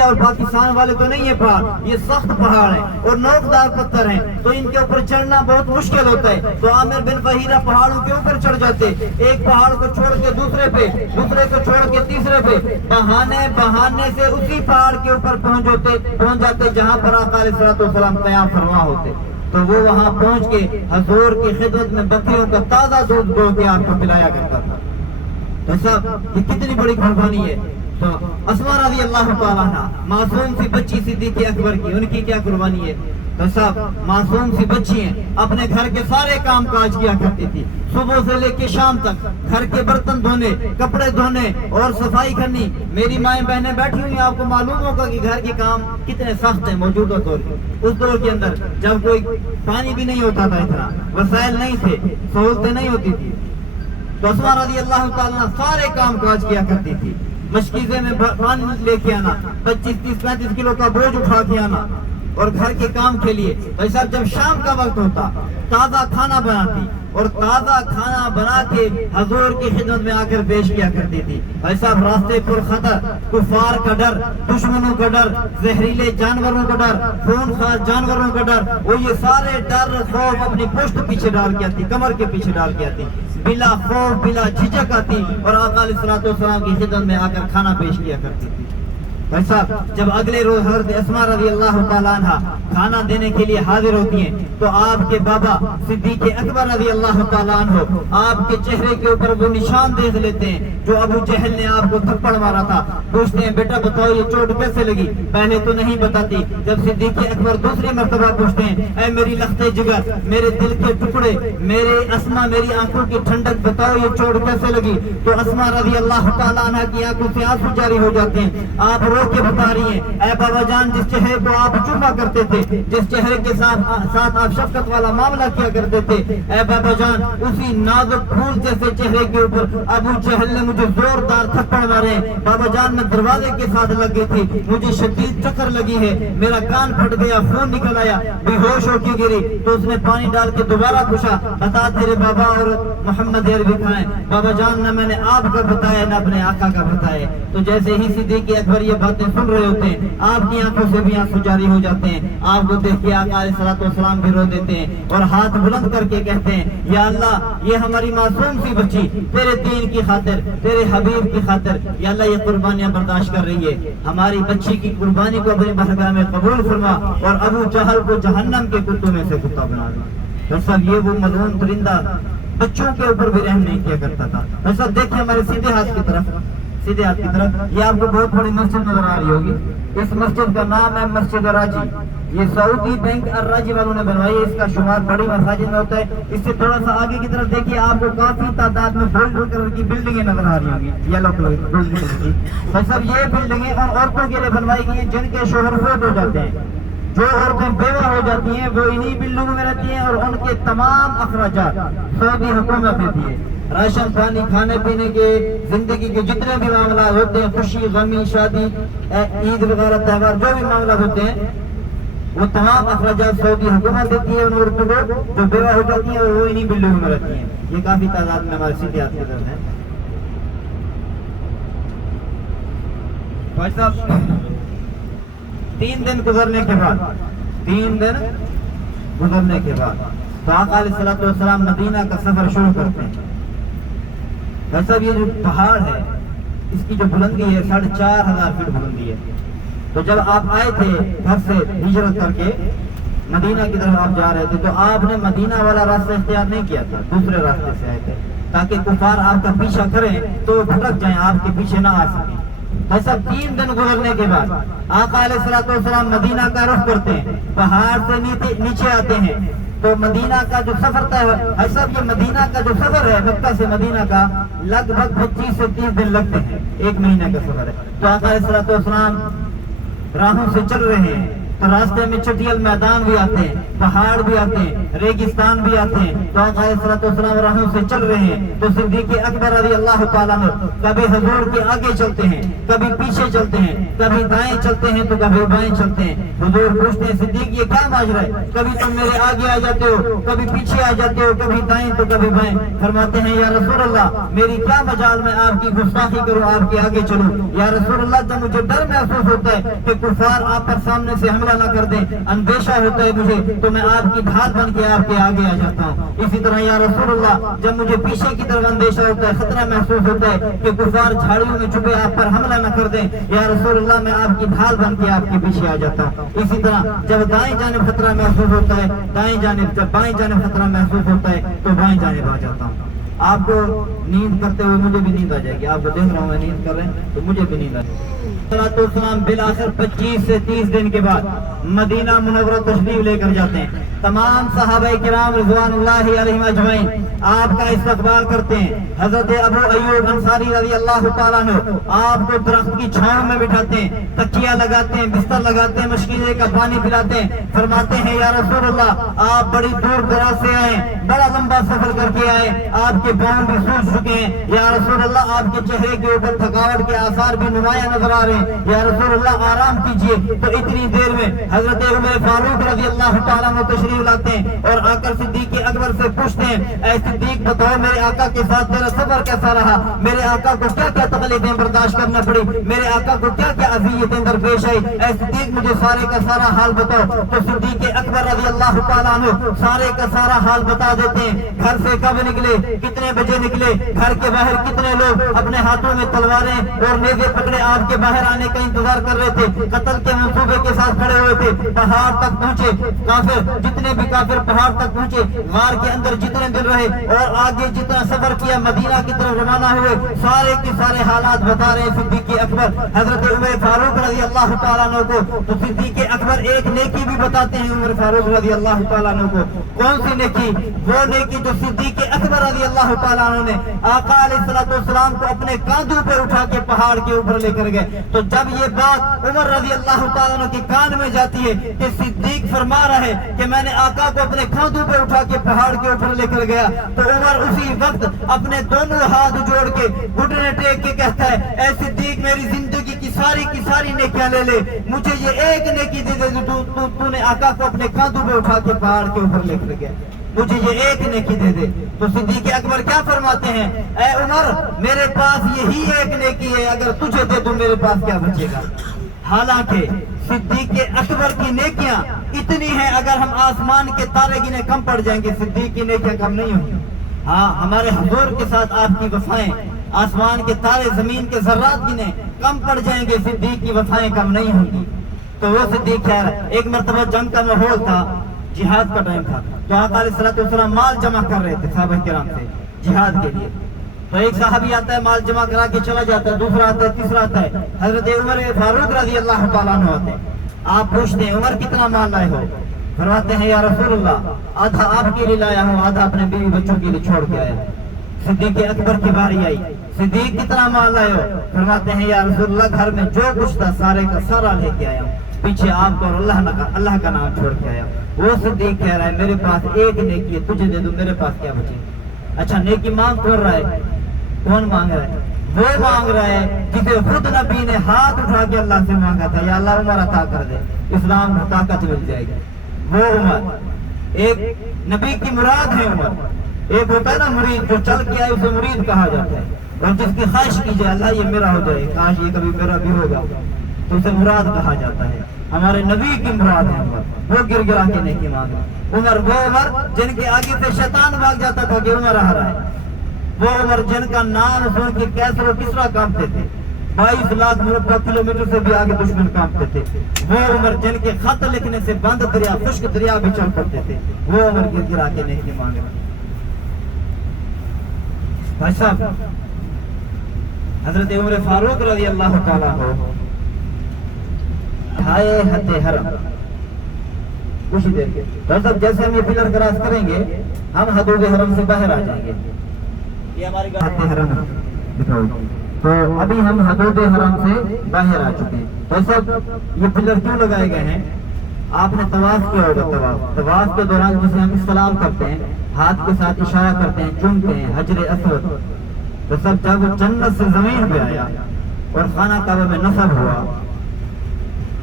India اور پاکستان والے تو نہیں ہے پہاڑ، یہ سخت پہاڑ ہیں اور نوکدار پتھر ہیں، تو ان کے اوپر چڑھنا بہت مشکل ہوتا ہے۔ تو عامر بن فہیرہ پہاڑوں کے اوپر چڑھ جاتے، ایک پہاڑ کو چھوڑ کے دوسرے پہ، دوسرے کو چھوڑ کے تیسرے پہ، بہانے سے اسی پہاڑ کے اوپر پہنچ جاتے جہاں پر آقا علیہ الصلوۃ والسلام قیام فرما ہوتے۔ تو وہ وہاں پہنچ کے حضور کی خدمت میں بکریوں کا تازہ دودھ دو کے آپ کو پلایا کرتا تھا۔ تو صاحب یہ کتنی بڑی قربانی ہے۔ تو اسماء رضی اللہ تعالیٰ عنہا معصوم سی بچی صدیق اکبر کی، ان کی کیا قربانی ہے۔ تو صاحب معصوم سی بچی ہیں، اپنے گھر کے سارے کام کاج کیا کرتی تھی، صبح سے لے کے شام تک گھر کے برتن دھونے، کپڑے دھونے اور صفائی کرنی۔ میری مائیں بہنیں بیٹھی ہوئی ہیں، آپ کو معلوم ہوگا کہ گھر کے کام کتنے سخت ہیں موجودہ دور کے۔ اس دور کے اندر جب کوئی پانی بھی نہیں ہوتا تھا، اتنا وسائل نہیں تھے، سہولتیں نہیں ہوتی تھی، تو اسماء رضی اللہ تعالیٰ سارے کام کاج کیا کرتی تھی۔ مشکیزے میں پانی لے کے آنا، 25-30-35 کلو کا بوجھ اٹھا کے آنا اور گھر کے کام کے لیے۔ بھائی صاحب جب شام کا وقت ہوتا تازہ کھانا بناتی اور تازہ کھانا بنا کے حضور کی خدمت میں آ کر پیش کیا کرتی تھی۔ بھائی صاحب راستے پر خطر، کفار کا ڈر، دشمنوں کا ڈر، زہریلے جانوروں کا ڈر، خون خوار جانوروں کا ڈر، وہ یہ سارے ڈر خوف اپنی پشت پیچھے ڈال کے آتی، کمر کے پیچھے ڈال کے آتی، بلا خوف بلا جھجک آتی اور آقا علیہ الصلوۃ والسلام کی خدمت میں آ کر کھانا پیش کیا کرتی تھی۔ بھائی صاحب جب اگلے روز حضرت اسماء رضی اللہ تعالیٰ عنہ کھانا دینے کے لیے حاضر ہوتی ہیں تو آپ کے بابا صدیق اکبر رضی اللہ تعالیٰ عنہ آپ کے چہرے کے اوپر وہ نشان دیکھ لیتے ہیں جو ابو جہل نے آپ کو تھپڑ مارا تھا۔ پوچھتے ہیں بیٹا بتاؤ یہ چوٹ کیسے لگی؟ پہلے تو نہیں بتاتی۔ جب صدیق اکبر دوسری مرتبہ پوچھتے ہیں اے میری لختے جگر، میرے دل کے ٹکڑے، میرے اسماء، میری آنکھوں کی ٹھنڈک، بتاؤ یہ چوٹ کیسے لگی؟ تو اسماء رضی اللہ تعالیٰ عنہ کی آنکھوں سے آنسو جاری ہو جاتے ہیں۔ آپ کے بتا رہی ہیں اے بابا جان، جس چہرے کو آپ چوما کرتے تھے، جس چہرے کے ساتھ آپ شفقت والا معاملہ کیا کرتے تھے، اے بابا جان اسی نازک پھول جیسے چہرے کے اوپر ابو جہل نے مجھے زوردار تھپڑ مارے۔ بابا جان میں دروازے کے ساتھ لگ گئی تھی، مجھے شدید چکر لگی ہے، میرا کان پھٹ گیا، خون نکل آیا، بے ہوش ہو کے گری۔ تو اس نے پانی ڈال کے دوبارہ پوچھا بتا تیرے بابا اور محمد عربی کھائیں؟ بابا جان نہ میں نے آپ کا بتایا نہ اپنے آقا کا بتایا۔ تو جیسے ہی صدیق اکبر یہ باتیں سن رہے ہوتے ہیں آپ کی آنکھوں سے بھی آنسو جاری ہو جاتے ہیں۔ آپ کو دیکھ کے آقا علیہ الصلوۃ والسلام بھی رو دیتے ہیں اور ہاتھ بلند کر کے کہتے ہیں یا اللہ یہ ہماری معصوم سی بچی تیرے دین کی خاطر، تیرے حبیب کی خاطر یا اللہ یہ قربانیاں برداشت کر رہی ہے، ہماری بچی کی قربانی کو اپنے بارگاہ میں قبول فرما اور ابو جہل کو جہنم کے کتوں میں سے کتا بنا دے۔ تو سب یہ وہ ملعون درندہ بچوں کے اوپر بھی رحم نہیں کیا کرتا تھا۔ تو سب دیکھیں ہمارے سیدھے ہاتھ کی طرف، سیدھے ہاتھ کی طرف یہ آپ کو بہت بڑی مسجد نظر آ رہی ہوگی۔ اس مسجد کا نام ہے مسجد راجی، یہ سعودی بینک الراجی والوں نے بنوائی ہے۔ اس کا شمار بڑی مساجد میں ہوتا ہے۔ اس سے تھوڑا سا آگے کی طرف دیکھیے آپ کو کافی تعداد میں گولڈن کلر کی بلڈنگیں نظر آ رہی ہوں گی، یلو کلر کی۔ بھائی صاحب یہ بلڈنگیں ان عورتوں کے لیے بنوائی گئی ہیں جن کے شوہر فوت ہو جاتے ہیں، جو عورتیں بیوہ ہو جاتی ہیں وہ انہی بلڈنگوں میں رہتی ہیں اور ان کے تمام اخراجات سعودی حکومت دیتی ہے۔ راشن پانی، کھانے پینے کے، زندگی کے جتنے بھی معاملات ہوتے ہیں، خوشی غمی شادی عید وغیرہ تہوار جو بھی معاملات ہوتے ہیں وہ تمام اخراجات سعودی حکومت دیتی ہے ان عورتوں کو جو بیوہ ہو جاتی ہیں اور وہ انہی بلڈنگوں میں رہتی ہیں۔ یہ کافی تعداد میں ہمارے سیدھے ہاتھ کی طرف ہے۔ بھائی صاحب 3 دن گزرنے کے بعد تو آقا علیہ الصلوۃ والسلام مدینہ کا سفر شروع کرتے ہیں۔ بھائی صاحب یہ جو پہاڑ ہے اس کی جو بلندی ہے 4500 فٹ بلندی ہے۔ تو جب آپ آئے تھے گھر سے ہجرت کر کے مدینہ کی طرف آپ جا رہے تھے تو آپ نے مدینہ والا راستہ اختیار نہیں کیا تھا، دوسرے راستے سے آئے تھے تاکہ کفار آپ کا پیچھا کریں تو وہ بھٹک جائیں، آپ کے پیچھے نہ آ سکیں۔ بھائی صاحب 3 دن گزرنے کے بعد آقا علیہ الصلوۃ والسلام مدینہ کا رخ کرتے ہیں، پہاڑ سے نیچے آتے ہیں تو مدینہ کا جو سفر طے ہے، بھائی صاحب یہ مدینہ کا جو سفر ہے مکہ سے مدینہ کا لگ بھگ 25 سے 30 دن لگتے ہیں، 1 مہینے کا سفر ہے۔ تو آقا علیہ الصلوۃ والسلام راہوں سے چل رہے ہیں تو راستے میں چٹیل میدان بھی آتے ہیں، پہاڑ بھی آتے ہیں، ریگستان بھی آتے ہیں، تو آقا علیہ الصلوۃ والسلام راہوں سے چل رہے ہیں تو صدیق اکبر رضی اللہ تعالیٰ عنہ کبھی حضور کے آگے چلتے ہیں، کبھی پیچھے چلتے ہیں، کبھی دائیں چلتے ہیں تو کبھی بائیں چلتے ہیں۔ حضور پوچھتے ہیں صدیق یہ کیا ماجرا ہے، کبھی تم میرے آگے آ جاتے ہو، کبھی پیچھے آ جاتے ہو، کبھی دائیں تو کبھی بائیں۔ فرماتے ہیں یا رسول اللہ میری کیا مجال میں آپ کی گستاخی کروں، آپ کے آگے چلوں۔ یا رسول اللہ جب مجھے ڈر محسوس ہوتا ہے کہ کفار آپ پر سامنے سے حملہ نہ کر دیں، اندیشہ ہوتا ہے مجھے، تو میں آپ کی ڈھال بن کے آپ کے آگے آ جاتا ہوں۔ اسی طرح یا رسول اللہ جب مجھے پیچھے کی طرف اندیشہ ہوتا ہے، خطرہ محسوس ہوتا ہے کہ کفار جھاڑیوں میں چھپے آپ پر حملہ نہ کر دیں، یا رسول اللہ میں آپ کی ڈھال بن کے آپ کے پیچھے آ جاتا ہوں۔ اسی طرح جب دائیں جانب خطرہ محسوس ہوتا ہے دائیں جانب، جب بائیں جانب خطرہ محسوس ہوتا ہے تو بائیں جانب آ جاتا ہوں۔ آپ کو نیند کرتے ہوئے مجھے بھی نیند آ جائے گی، آپ کو دیکھ رہا ہوں میں نیند کر رہے ہیں تو مجھے بھی نیند آ جائے گی۔ السلام بالآخر 25 سے 30 دن کے بعد مدینہ منورہ تشریف لے کر جاتے ہیں۔ تمام صحابہ کرام رضوان اللہ علیہم اجمعین آپ کا استقبال کرتے ہیں۔ حضرت ابو ایوب انصاری رضی اللہ تعالیٰ عنہ آپ کو درخت کی چھاؤں میں بٹھاتے ہیں، تکیہ لگاتے ہیں، بستر لگاتے ہیں، مشکیزے کا پانی پلاتے ہیں۔ فرماتے ہیں یا رسول اللہ آپ بڑی دور دراز سے آئے، بڑا لمبا سفر کر کے آئے، آپ کے پاؤں بھی سوج چکے ہیں۔ یا رسول اللہ آپ کے چہرے کے اوپر تھکاوٹ کے آثار بھی نمایاں نظر آ رہے ہیں، یا رسول اللہ آرام کیجئے۔ تو اتنی دیر میں حضرت عمر فاروق رضی اللہ تعالیٰ عنہ تشریف لاتے ہیں اور آ کر صدیق اکبر سے پوچھتے ہیں اے صدیق بتاؤ میرے آقا کے ساتھ تیرا سفر کیسا رہا، میرے آقا کو کیا کیا تکلیفیں برداشت کرنا پڑی، میرے آقا کو کیا کیا اذیتیں درپیش آئی، اے صدیق مجھے سارے کا سارا حال بتاؤ۔ تو صدیق اکبر رضی اللہ تعالیٰ عنہ سارے کا سارا حال بتا دیتے ہیں، گھر سے کب نکلے، کتنے بجے نکلے، گھر کے باہر کتنے لوگ اپنے ہاتھوں میں تلواریں اور نیزے پکڑے آپ کے باہر آنے کا انتظار کر رہے تھے، قتل کے منصوبے کے ساتھ کھڑے ہوئے تھے۔ پہاڑ تک پہنچے کافر، جتنے بھی کافر پہاڑ تک پہنچے، غار کے اندر جتنے دن رہے اور آگے جتنا سفر کیا مدینہ کی طرف روانہ ہوئے، سارے کے سارے حالات بتا رہے ہیں صدیق اکبر حضرت عمر فاروق رضی اللہ تعالیٰ عنہ کو۔ تو صدیق اکبر ایک نیکی بھی بتاتے ہیں عمر فاروق رضی اللہ تعالیٰ عنہ کو۔ کون سی نیکی؟ وہ نیکی جو صدیق اکبر رضی اللہ تعالیٰ عنہ نے آقا علیہ الصلوۃ والسلام کو اپنے کاندھوں پہ اٹھا کے پہاڑ کے اوپر لے کر گئے۔ تو جب یہ بات عمر رضی اللہ تعالیٰ عنہ کے کان میں جاتی ہے کہ صدیق فرما رہا ہے کہ میں نے آقا کو اپنے کاندھوں پہ اٹھا کے پہاڑ کے اوپر لے کر گیا، تو عمر اسی وقت اپنے دونوں ہاتھ جوڑ کے گھٹنے ٹیک کے کہتا ہے اے صدیق میری زندگی کی ساری نیکیاں لے لے، مجھے یہ ایک نیکی دے دے جو تو نے آقا کو اپنے کاندھوں پہ اٹھا کے پہاڑ کے اوپر لے کر گیا، مجھے یہ ایک نیکی دے دے۔ تو صدیق اکبر کیا فرماتے ہیں اے عمر میرے پاس یہی ایک نیکی ہے، اگر تجھے دے دوں میرے پاس کیا بچے گا۔ حالانکہ صدیق اکبر کی نیکیاں اتنی ہیں اگر ہم آسمان کے تارے گنے کم پڑ جائیں گے، صدیق کی نیکیاں کم نہیں ہوں گی۔ ہاں ہمارے حضور کے ساتھ آپ کی وفائیں آسمان کے تارے زمین کے ذرات گنے کم پڑ جائیں گے، صدیق کی وفائیں کم نہیں ہوں گی۔ تو وہ صدیق کہہ رہا ہے ایک مرتبہ جنگ کا ماحول تھا، جہاد کا ٹائم تھا، تو آقا علیہ الصلوۃ والسلام مال جمع کر رہے تھے صحابہ کرام سے جہاد کے لیے۔ تو ایک صحابی آتا ہے مال جمع کرا کے چلا جاتا ہے، دوسرا آتا ہے، تیسرا آتا ہے، حضرت عمر فاروق رضی اللہ تعالیٰ عنہ آتے ہیں۔ آپ پوچھتے ہیں عمر کتنا مال لائے ہو؟ فرماتے ہیں یا رسول اللہ آدھا آپ کے لیے لایا ہوں، آدھا اپنے بیوی بچوں کے لیے چھوڑ کے آیا۔ صدیق اکبر کی باری آئی، صدیق کتنا مال لائے ہو؟ فرماتے ہیں یا رسول اللہ گھر میں جو کچھ تھا سارے کا سارا لے کے آیا ہوں، پیچھے آپ کو اور اللہ کا نام چھوڑ کے آیا۔ وہ صدیق کہہ رہا ہے میرے پاس ایک نیکی ہے، تجھے دے دوں میرے پاس کیا بچے گا۔ اچھا نیکی مانگ کون رہا ہے؟ کون مانگ رہا ہے؟ وہ مانگ رہا ہے جسے خود نبی نے ہاتھ اٹھا کے اللہ سے مانگا تھا یا اللہ عمر عطا کر دے، اسلام کو طاقت مل جائے گی۔ وہ عمر ایک نبی کی مراد ہے، عمر ایک ہوتا ہے نا مرید، جو چل کے آئے اسے مرید کہا جاتا ہے، اور جس کی خواہش کی جائے اللہ یہ میرا ہو جائے، کاش یہ کبھی میرا بھی ہوگا، تو اسے مراد کہا جاتا ہے۔ ہمارے نبی کی مراد ہے عمر، وہ گر گرا کے نیکی مانگا۔ عمر وہ عمر جن کے آگے سے شیطان بھاگ جاتا تھا کہ عمر آ رہا ہے، وہ عمر جن کا نام سن کے کیسر و کسرا کانپتے تھے، 22 لاکھ مربع کلومیٹر سے بھی آگے دشمن کانپتے تھے، وہ عمر جن کے خط لکھنے سے بند دریا خشک دریا بھی چل پڑتے تھے، وہ عمر گر گرا کے نیکی مانگ رہے۔ بھائی صاحب حضرت عمر فاروق رضی اللہ تعالیٰ عنہ ہائے حد حرم کچھ دیر کے بھائی صاحب جیسے ہم یہ پلر کراس کریں گے ہم حدود حرم سے باہر آ جائیں گے، یہ ہماری حد حرم دکھاؤ۔ تو ابھی ہم حدود حرم سے باہر آ چکے ہیں۔ بھائی صاحب یہ پلر کیوں لگائے گئے ہیں؟ آپ نے طواف کیا ہوگا، طواف کے دوران جسے ہم سلام کرتے ہیں، ہاتھ کے ساتھ اشارہ کرتے ہیں، چومتے ہیں حجر اسود، تو سب جب وہ جنت سے زمین پہ آیا اور خانہ کعبہ میں نصب ہوا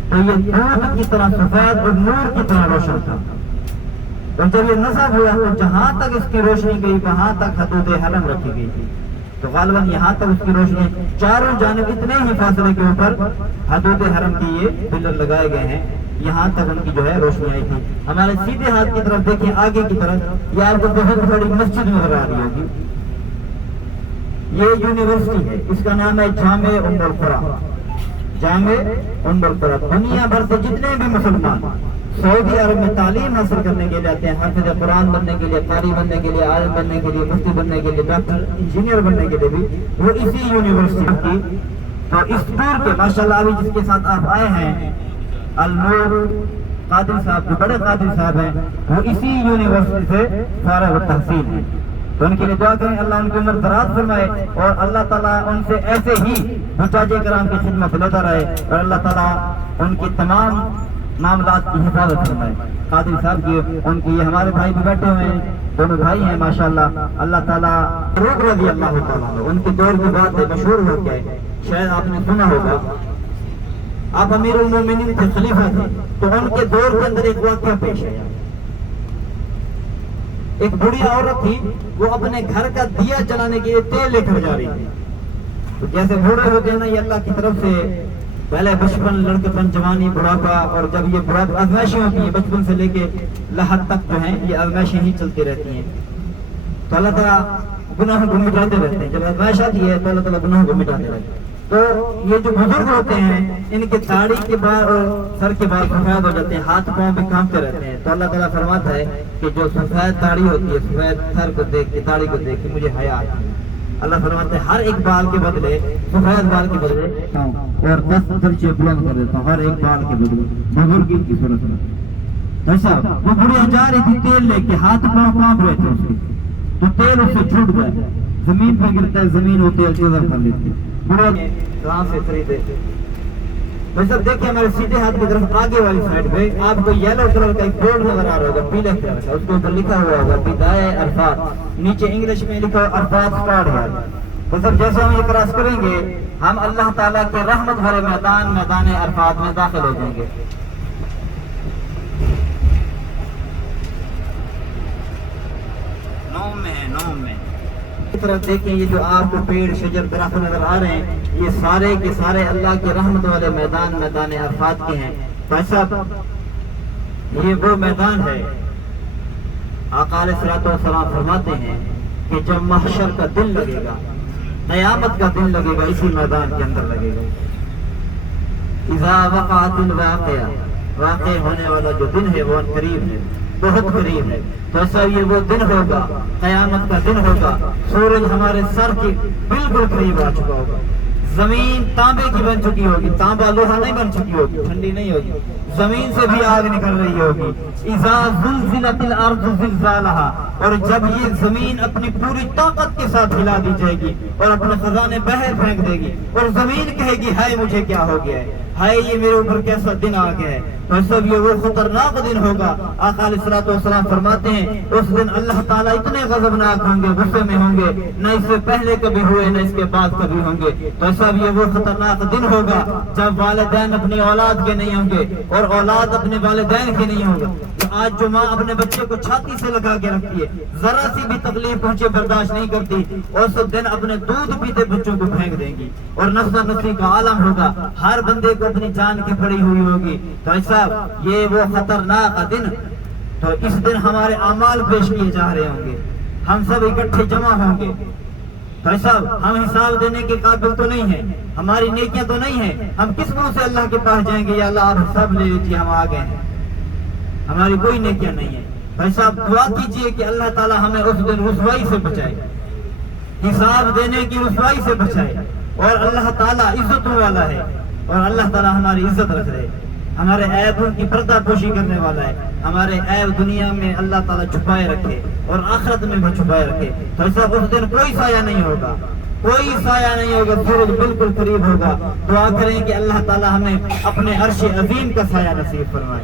تو یہ دودھ کی طرح سفید اور نور کی طرح روشن تھا، اور جب یہ نصب ہوا تو جہاں تک اس کی روشنی گئی وہاں تک حدود حرم رکھی گئی تھی، تو غالباً یہاں تک اس کی روشنی، چاروں جانب اتنے ہی فاصلے کے اوپر حدود حرم کی یہ پلر لگائے گئے ہیں، یہاں تک ان کی جو ہے روشنی آئی تھی۔ ہمارے سیدھے ہاتھ کی طرف دیکھیں، آگے کی طرف یہ آپ کو بہت بڑی مسجد نظر آ رہی ہوگی، یہ یونیورسٹی ہے، اس کا نام ہے جامع ام القرا، جامع ام القرا۔ دنیا بھر سے جتنے بھی مسلمان سعودی عرب میں تعلیم حاصل کرنے کے لیے آتے ہیں، حافظ قرآن بننے کے لیے، قاری بننے کے لیے، عالم بننے کے لیے، مفتی بننے کے لیے، ڈاکٹر، انجینئر بننے کے لیے بھی وہ اسی یونیورسٹی کی۔ تو اس دور کے ماشاءاللہ ابھی جس کے ساتھ آپ آئے ہیں النور قادری صاحب، جو بڑے قادری صاحب ہیں، وہ اسی یونیورسٹی سے فارغ التحصیل ہیں، تو ان کے لیے دعا کریں اللہ ان کی عمر دراز فرمائے، اور اللہ تعالیٰ ان سے ایسے ہی حجاج کرام کی خدمت لیتا رہے، اور اللہ تعالیٰ ان کی تمام معاملات کی حفاظت فرمائے۔ قادری صاحب کی ان کی، یہ ہمارے بھائی بھی بیٹھے ہوئے ہیں، دونوں بھائی ہیں ماشاءاللہ، اللہ تعالیٰ رضی اللہ تعالیٰ، ان کے دور کی بات ہے، مشہور ہو گئے، شاید آپ نے سنا ہوگا، آپ امیر المومنین تھے، خلیفہ تھے، تو ان کے دور کے اندر ایک واقعہ پیش آیا، ایک بڑی عورت تھی، وہ اپنے گھر کا دیا جلانے کے لیے تیل لے کر جا رہی تھی، تو جیسے بوڑھے ہوتے ہیں نا، یہ اللہ کی طرف سے پہلے بچپن، لڑکپن، جوانی، بڑھاپا، اور جب یہ بڑھاپا آزمائشیں ہوتی ہیں بچپن سے لے کے لحد تک جو ہیں یہ آزمائشیں ہی چلتی رہتی ہیں، تو اللہ تعالیٰ گناہوں کو مٹاتے رہتے ہیں، جب آزمائش آتی ہے تو اللہ تعالیٰ گناہوں کو مٹاتے رہتے ہیں۔ تو یہ جو بزرگ ہوتے ہیں ان کے داڑھی کے بال اور سر کے بال سفید ہو جاتے ہیں، ہاتھ پاؤں بھی کانپتے رہتے ہیں، تو اللہ تعالیٰ فرماتا ہے کہ جو سفید داڑھی ہوتی ہے، سفید سر کو دیکھ کے، داڑھی کو دیکھ کے مجھے حیا آتی ہے، اللہ فرماتا ہے ہر ایک بال کے بدلے، سفید بال کے بدلے اور 10 درجے بلند کر دیتا ہوں، ہر ایک بال کے بدلے بزرگی کی صورت میں۔ ایسا وہ بڑھیا جا رہی تھی تیل لے کے، ہاتھ پاؤں کانپ رہے تھے اس کے، تو تیل اس سے چھوٹ گیا، زمین پہ گرتا ہے، زمین وہ تیل جذب کر لیتی ہے، کہاں سے خریدے تھے۔ بھائی صاحب دیکھیں ہمارے سیدھے ہاتھ کی طرف آگے والی سائڈ پہ آپ کو یلو کلر کا ایک بورڈ نظر آ رہا ہوگا، پیلے کلر کا، اس کے اوپر لکھا ہوا ہوگا بدائے عرفات، نیچے انگلش میں لکھا ہوا عرفات سٹارٹ ہے۔ تو سر جیسے ہم یہ کراس کریں گے ہم اللہ تعالیٰ کے رحمت بھرے میدان، میدان عرفات میں داخل ہو جائیں گے۔ نوم میں ہے، نوم میں اس طرف دیکھیں، یہ جو آپ کو پیڑ، شجر، درخت نظر آ رہے ہیں، یہ سارے کے سارے اللہ کے رحمت والے میدان، میدان عرفات کے ہیں۔ بھائی صاحب یہ وہ میدان ہے، آقا علیہ الصلوۃ والسلام فرماتے ہیں کہ جب محشر کا دن لگے گا، قیامت کا دن لگے گا، اسی میدان کے اندر لگے گا۔ اذا وقعت الواقعہ، واقع ہونے والا جو دن ہے وہ قریب ہے، بہت قریب ہے، تو ایسا یہ وہ دن ہوگا، قیامت کا دن ہوگا، سورج ہمارے سر کی بالکل قریب آ چکا ہوگا، زمین تانبے کی بن چکی ہوگی، تانبا لوہا نہیں بن چکی ہوگی، ٹھنڈی نہیں ہوگی، زمین سے بھی آگ نکل رہی ہوگی۔ اذا زلزلت الارض زلزالہا، اور جب یہ زمین اپنی پوری طاقت کے ساتھ ہلا دی جائے گی اور اپنے خزانے باہر پھینک دے گی، اور زمین کہے گی ہائے مجھے کیا ہو گیا ہے، ہائے یہ میرے اوپر کیسا دن آ گیا ہے، تو سب یہ وہ خطرناک دن ہوگا۔ آقا علیہ الصلوۃ والسلام فرماتے ہیں اس دن اللہ تعالیٰ اتنے غضبناک ہوں گے، غصے میں ہوں گے، نہ اس سے پہلے کبھی ہوئے نہ اس کے بعد کبھی ہوں گے، تو سب یہ وہ خطرناک دن ہوگا جب والدین اپنی اولاد کے نہیں ہوں گے اور اولاد اپنے والدین کے نہیں ہوگا۔ آج جو ماں اپنے بچے کو چھاتی سے لگا کے رکھتی ہے، ذرا سی بھی تکلیف پہنچے برداشت نہیں کرتی، اس دن اپنے دودھ پیتے بچوں کو پھینک دیں گی، اور نسل نسلی کا عالم ہوگا، ہر بندے کو اپنی جان کی پڑی ہوئی ہوگی۔ تو ایسا یہ وہ خطرناک دن، تو اس دن ہمارے اعمال پیش کیے جا رہے ہوں گے، ہم سب اکٹھے جمع ہوں گے، تو ایسا ہم حساب دینے کے قابل تو نہیں ہیں، ہماری نیکیاں تو نہیں ہیں، ہم کس منہ سے اللہ کے پاس جائیں گے یا اللہ آپ حساب لے لیجیے ہم آ گئے ہیں، ہماری کوئی نیکیاں نہیں ہے۔ بھائی صاحب دعا کیجئے کہ اللہ تعالیٰ ہمیں اس دن رسوائی سے بچائے، حساب دینے کی رسوائی سے بچائے، اور اللہ تعالیٰ عزتوں والا ہے، اور اللہ تعالیٰ ہماری عزت رکھ رہے، ہمارے عیبوں کی پردہ پوشی کرنے والا ہے، ہمارے عیب دنیا میں اللہ تعالیٰ چھپائے رکھے اور آخرت میں بھی چھپائے رکھے۔ تو ایسا اس دن کوئی سایہ نہیں ہوگا، کوئی سایہ نہیں ہوگا، سورج بالکل قریب ہوگا۔ دعا کریں کہ اللہ تعالیٰ ہمیں اپنے عرش عظیم کا سایہ نصیب فرمائے۔